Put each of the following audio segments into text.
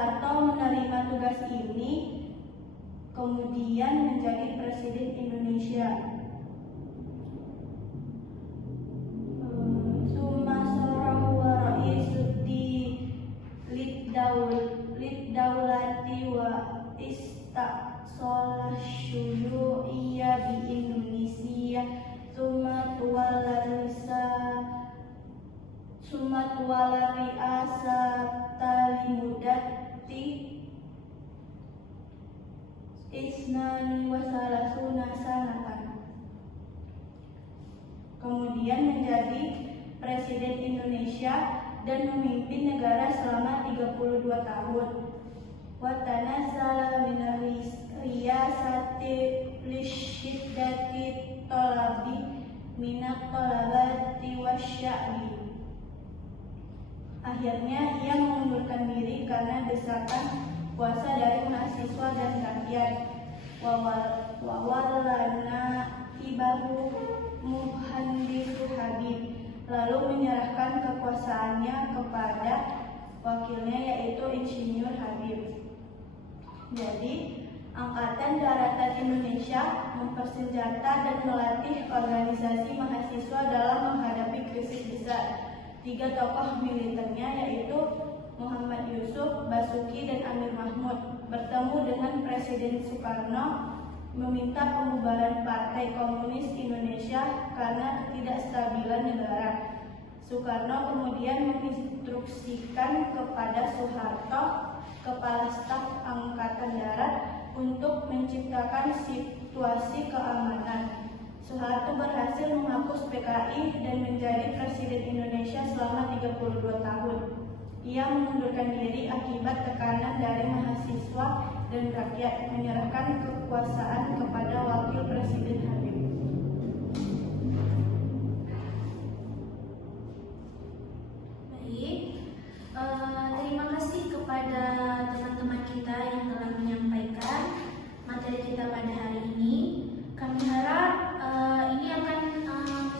Soeharto menerima tugas ini, kemudian menjadi Presiden Indonesia. Sumasoro wa raisuddin liddaulati wa istaqsala syuyu'iyya bi Indonesia summa tuwala ri'asata limudati isnani wa salasuna sanatan. Kemudian menjadi Presiden Indonesia dan memimpin negara selama 32 tahun. Wa tanazzala minar riyasati lisyiddati talabi minat talabati wasya'bi. Akhirnya ia mengundurkan diri karena desakan kuasa dari mahasiswa dan rakyat. Wawallana ibahu Muhandis Habib, lalu menyerahkan kekuasaannya kepada wakilnya yaitu Insinyur Habib. Jadi Angkatan Daratan Indonesia mempersenjata dan melatih organisasi mahasiswa dalam menghadapi krisis besar. 3 tokoh militernya yaitu Muhammad Yusuf, Basuki, dan Amir Mahmud bertemu dengan Presiden Soekarno meminta pembubaran Partai Komunis Indonesia karena ketidakstabilan negara. Soekarno kemudian menginstruksikan kepada Soeharto, Kepala Staf Angkatan Darat, untuk menciptakan situasi keamanan. Soeharto berhasil menghapus PKI dan menjadi Presiden Indonesia selama 32 tahun. Ia mengundurkan diri akibat tekanan dari mahasiswa dan rakyat, menyerahkan kekuasaan kepada Wakil Presiden Habib. Baik, terima kasih kepada teman-teman kita yang telah menyampaikan materi kita pada hari ini. Kami harap ini akan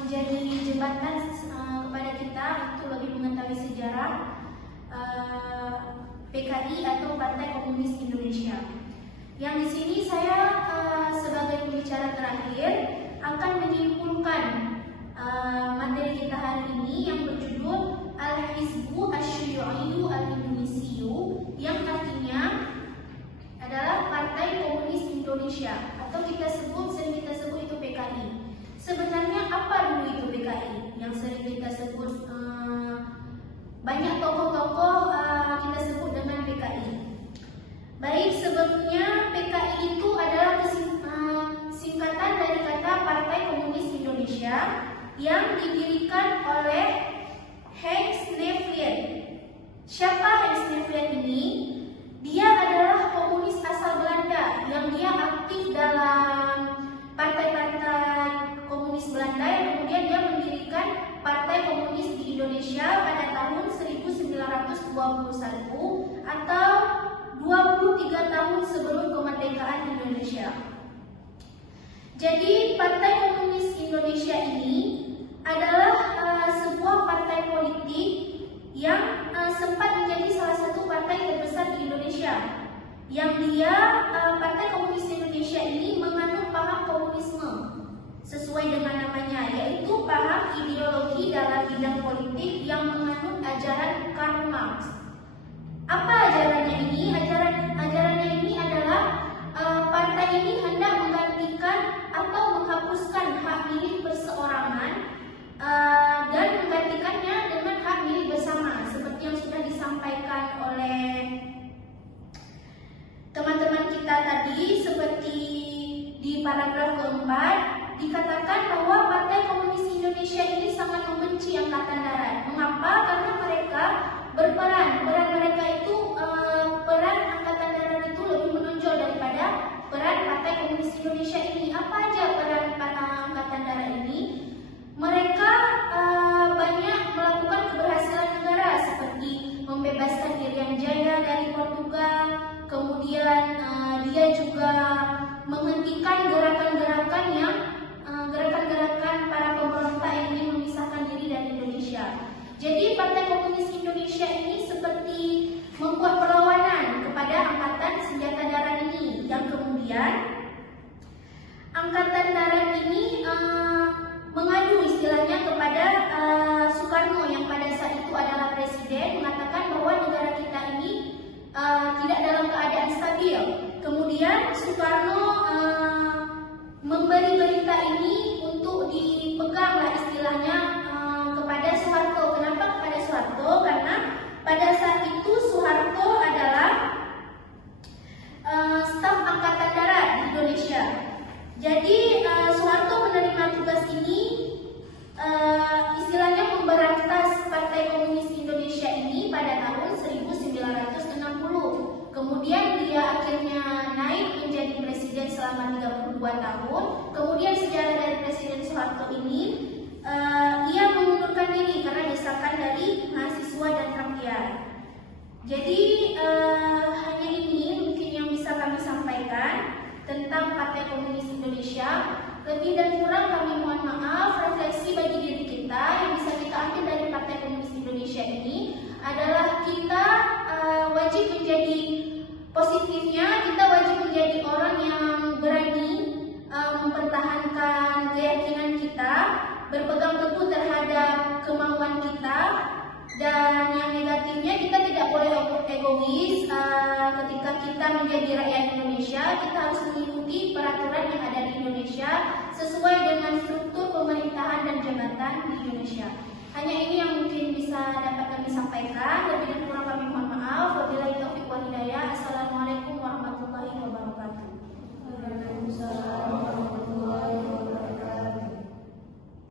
menjadi jembatan kepada kita untuk lebih mengetahui sejarah PKI atau Partai Komunis Indonesia. Yang di sini saya sebagai pembicara terakhir akan menyimpulkan materi kita hari ini yang berjudul Al-Hizbu Asy-Syu'iyyu Al-Indonesiyu, yang artinya adalah Partai Komunis Indonesia atau sering kita sebut itu PKI. Sebenarnya apa dulu itu PKI? Yang sering kita sebut banyak tokoh-tokoh kita sebut dengan PKI. Baik, sebetulnya PKI itu adalah singkatan dari kata Partai Komunis Indonesia yang didirikan oleh Hans Nevlin. Siapa Hans Nevlin ini? Dia adalah komunis asal Belanda yang dia aktif dalam partai-partai komunis Belanda, yang kemudian dia mendirikan Partai Komunis di Indonesia pada tahun 1921 atau 23 tahun sebelum kemerdekaan Indonesia. Jadi Partai Komunis Indonesia ini adalah sebuah partai politik yang sempat menjadi salah satu partai terbesar di Indonesia. Yang dia Partai Komunis Indonesia ini menganut paham komunisme sesuai dengan namanya, yaitu paham ideologi dalam bidang politik yang menganut ajaran Karl Marx. Apa ajarannya ini? Ajarannya ini adalah partai ini hendak menggantikan atau menghapuskan hak milik perseorangan dan menggantikannya dengan hak milik bersama, seperti yang sudah disampaikan oleh teman-teman kita tadi. Seperti di paragraf keempat dikatakan bahwa Partai Komunis Indonesia ini sangat membenci Angkatan Darat. Mengapa? Karena mereka peran mereka itu peran Angkatan Darat itu lebih menonjol daripada peran Partai Komunis Indonesia ini. Apa aja peran Angkatan Darat ini? Mereka banyak melakukan keberhasilan negara seperti membebaskan Irian Jaya dari Portugal, kemudian dia juga menghentikan gerakan-gerakan para pemberontak yang ingin memisahkan diri dari Indonesia. Jadi Partai Komunis Indonesia ini seperti membuat perlawanan Kemudian Angkatan Darat ini mengadu istilahnya kepada Soekarno yang pada saat itu adalah presiden, mengatakan bahwa negara kita ini tidak dalam keadaan stabil. Kemudian Soekarno memberi berita ini untuk dipeganglah istilahnya kepada Soeharto. Kenapa kepada Soeharto? Karena pada saat itu Soeharto adalah staf Angkatan Darat di Indonesia. Jadi Soeharto menerima tugas ini istilahnya memberantas Partai Komunis Indonesia ini pada tahun 1960. Kemudian dia akhirnya naik menjadi presiden selama 32 tahun. Kemudian sejarah dari Presiden Soeharto ini ia mengundurkan diri karena desakan dari mahasiswa dan rakyat. Jadi hanya ini mungkin yang bisa kami sampaikan tentang Partai Komunis Indonesia. Lebih dan kurang kami mohon maaf. Refleksi bagi diri kita yang bisa kita ambil dari Partai Komunis Indonesia ini adalah kita wajib menjadi positifnya, kita wajib menjadi orang yang berani mempertahankan keyakinan kita, berpegang teguh terhadap kemauan kita. Dan yang negatifnya, kita tidak boleh egois. Ketika kita menjadi rakyat Indonesia, kita harus mengikuti peraturan yang ada di Indonesia sesuai dengan struktur pemerintahan dan jabatan di Indonesia. Hanya ini yang mungkin bisa dapat kami sampaikan. Lebih dan kurang kami mohon maaf. Wabillahi taufiq wal hidayah. Assalamualaikum warahmatullahi wabarakatuh. Waalaikumsalam.